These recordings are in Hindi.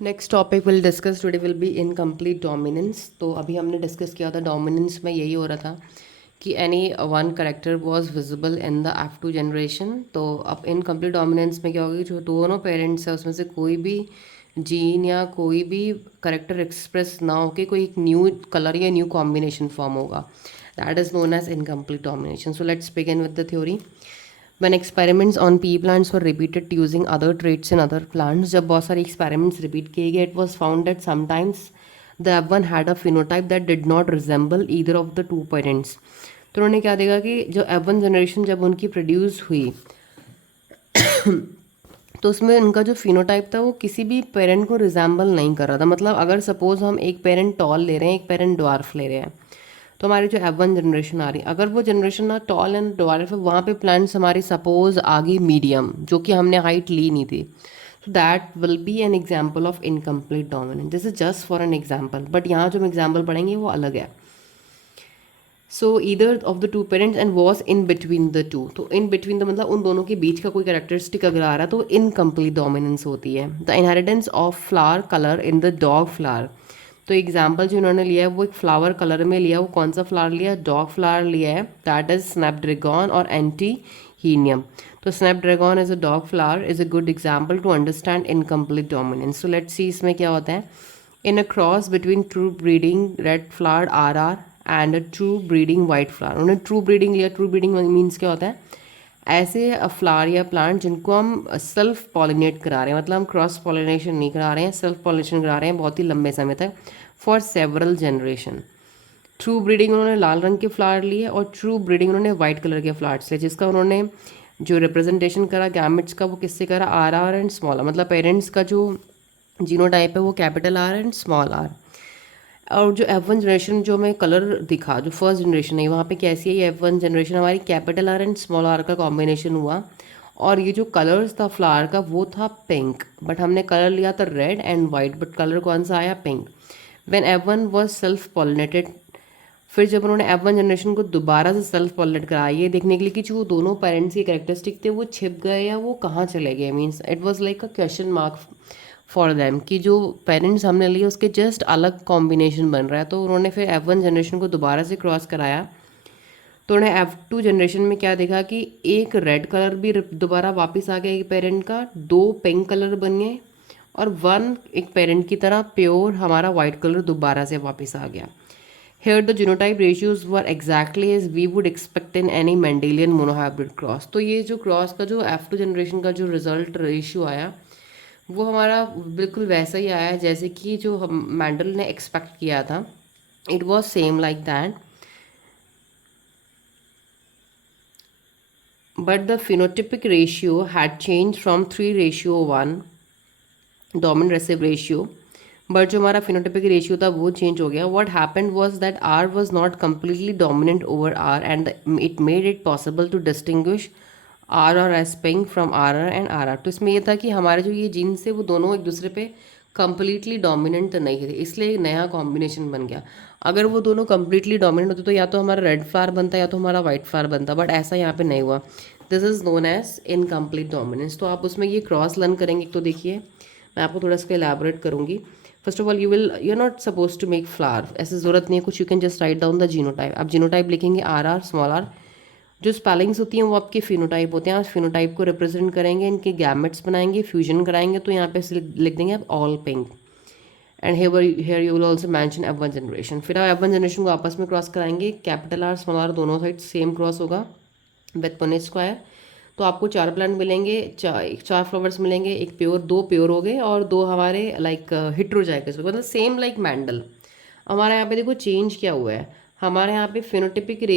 Next topic will discuss today will be incomplete dominance. तो अभी हमने डिस्कस किया था डोमिनेंस में यही हो रहा था कि any one character was visible in the F2 generation. तो अब इनकम्प्लीट डोमिनेंस में क्या होगा कि जो दोनों पेरेंट्स है उसमें से कोई भी जीन या कोई भी करेक्टर एक्सप्रेस ना होके कोई एक न्यू कलर या न्यू कॉम्बिनेशन फॉर्म होगा, that is known as incomplete domination. So let's begin with the theory. when experiments on pea plants were repeated using other traits in other plants, जब बहुत सारे experiments repeat किए गए, it was found that sometimes the F1 had a phenotype that did not resemble either of the two parents। तो उन्होंने क्या देखा कि जो F1 जनरेशन जब उनकी प्रोड्यूस हुई तो उसमें उनका जो फिनोटाइप था वो किसी भी पेरेंट को रिजेंबल नहीं कर रहा था। मतलब अगर सपोज हम एक पेरेंट टॉल ले रहे हैं, एक पेरेंट ड्वार्फ ले रहे हैं, तो हमारी जो F1 जनरेशन आ रही है, अगर वो जनरेशन ना टॉल एंड ड्वार्फ है, वहाँ पे प्लांट्स हमारी सपोज आ गई मीडियम, जो कि हमने हाइट ली नहीं थी, तो that will be an example of incomplete dominance. This is just for an example, but यहाँ जो हम एग्जाम्पल पढ़ेंगे वो अलग है। सो either of the two parents and was in between the two. तो इन बिटवीन द मतलब उन दोनों के बीच का कोई कैरेक्टरिस्टिक अगर आ रहा है तो इनकम्प्लीट डोमिनेंस होती है। The inheritance of flower colour in the dog flower. तो एग्जाम्पल जो इन्होंने लिया है वो एक फ्लावर कलर में लिया, वो कौन सा फ्लावर लिया है? डॉग फ्लावर लिया है, दैट इज स्नैपड्रैगन और एंटीहीनियम। तो snapdragon is a dog flower is a good example to understand incomplete dominance. So let's see इसमें क्या होता है। In a cross between true breeding red flower R and a true breeding white flower. उन्होंने ट्रू ब्रीडिंग लिया। ट्रू ब्रीडिंग मीन्स क्या होता है? ऐसे फ्लावर या प्लांट जिनको हम सेल्फ पॉलिनेट करा रहे हैं, मतलब हम क्रॉस पॉलिनेशन नहीं करा रहे हैं, सेल्फ पॉलिनेशन करा रहे हैं बहुत ही लंबे समय तक, for several generation. True breeding उन्होंने लाल रंग के फ्लावर लिए और ट्रू ब्रीडिंग उन्होंने वाइट कलर के फ्लावर्स लिए, जिसका उन्होंने जो रिप्रेजेंटेशन करा गैमेट्स का वो किससे करा? R and small R. मतलब पेरेंट्स का जो जीनोटाइप है वो capital R and small R. और जो F1 जनरेशन जो हमें कलर दिखा, जो फर्स्ट जनरेशन है, वहाँ पे कैसी है ये F1 जनरेशन? हमारी capital R and small R का कॉम्बिनेशन हुआ। और ये जो कलर्स था फ्लावर का वो था पिंक, बट हमने कलर लिया था red and white, but colour कौन सा आया? Pink. When F1 was self pollinated, फिर जब उन्होंने F1 जनरेशन को दोबारा से सेल्फ पॉलिनेट कराया ये देखने के लिए कि जो दोनों पेरेंट्स के कैरेक्टरिस्टिक थे वो छिप गए या वो कहाँ चले गए, means it was like a question mark for them कि जो पेरेंट्स हमने लिए उसके जस्ट अलग कॉम्बिनेशन बन रहा है। तो उन्होंने फिर F1 जनरेशन को दोबारा से क्रॉस कराया, तो उन्हें F2 जनरेशन में क्या देखा कि एक रेड कलर भी दोबारा वापस आ गया एक पेरेंट का, दो पिंक कलर बन गए, और वन एक पेरेंट की तरह प्योर हमारा वाइट कलर दोबारा से वापस आ गया। Here the genotype ratios were exactly as we would expect in any Mendelian monohybrid cross। तो ये जो क्रॉस का जो F2 जनरेशन का जो रिजल्ट रेशियो आया वो हमारा बिल्कुल वैसा ही आया जैसे कि जो हम मैंडल ने एक्सपेक्ट किया था। It was same like that, but the phenotypic ratio had change from 3:1 dominant recessive ratio, but जो हमारा फिनोटिपिक रेशियो था वो चेंज हो गया। What happened was that R was not completely dominant over R and it made it possible to distinguish R और S pink from R R and R R. तो इसमें ये था कि हमारे जो ये जीन्स थे वो दोनों एक दूसरे पे कम्प्लीटली डोमिनेंट नहीं थे, इसलिए एक नया कॉम्बिनेशन बन गया। अगर वो दोनों कम्प्लीटली डोमिनेंट होते तो या तो हमारा रेड फ्लावर बनता या तो हमारा वाइट फ्लावर बनता, बट ऐसा यहाँ पे नहीं हुआ। This is known as incomplete dominance. तो आप उसमें ये क्रॉस लर्न करेंगे। तो देखिए मैं आपको थोड़ा इसका एलैबोरेट करूँगी। First of all you are not suppose to make flower, ऐसे ज़रूरत नहीं है कुछ, you can just write down the genotype. आप जीनोटाइप लिखेंगे आर आर स्मॉल आर, जो स्पेलिंग्स होती हैं वो आपके फिनोटाइप होते हैं। आप फिनोटाइप को रिप्रेजेंट करेंगे, इनके गैमेट्स बनाएंगे, फ्यूजन कराएंगे, तो यहाँ पे लिख देंगे आप all pink. And here you will also mention F1 generation. फिर आप F1 जनरेशन को आपस में क्रॉस कराएंगे, कैपिटल आर स्मॉल आर दोनों साइड सेम क्रॉस होगा विथ पुनेट स्क्वायर। तो आपको चार प्लांट मिलेंगे, चार फ्लावर्स मिलेंगे, एक प्योर, दो प्योर हो गए और दो हमारे लाइक हिट्रोजाइगस, मतलब सेम लाइक मैंडल। हमारे यहाँ पे देखो चेंज क्या हुआ है, हमारे यहाँ पे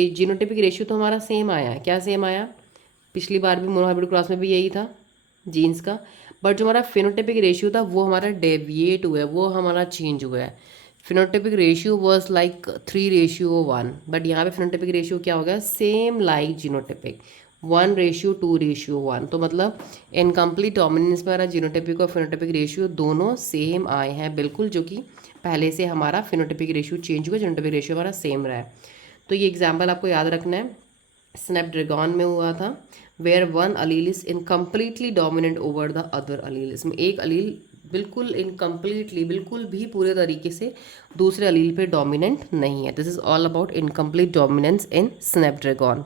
जीनोटिपिक रेशियो तो हमारा सेम आया है। क्या सेम आया? पिछली बार भी मोनोहाइब्रिड क्रॉस में भी यही था जीन्स का, बट जो हमारा फिनोटिपिक रेशियो था वो हमारा डेविएट हुआ है, वो हमारा चेंज हुआ है। Phenotypic ratio was like 3:1, but यहाँ पे फिनोटिपिक रेशियो क्या हो गया? Same like genotypic 1:2:1। तो मतलब इनकम्प्लीट डोमिनेंस में हमारा जीनोटिपिक और फिनोटिपिक रेशियो दोनों सेम आए हैं बिल्कुल, जो कि पहले से हमारा फिनोटिपिक रेशियो चेंज हुआ, जीनोटिपिक रेशियो हमारा सेम रहा है। तो ये एग्जाम्पल आपको याद रखना है, स्नैपड्रैगन में हुआ था, where one allele is in completely dominant over the other allele. इसमें एक अलील बिल्कुल इनकम्प्लीटली, बिल्कुल भी पूरे तरीके से दूसरे अलील पे डोमिनेंट नहीं है। This is all about incomplete dominance in Snapdragon.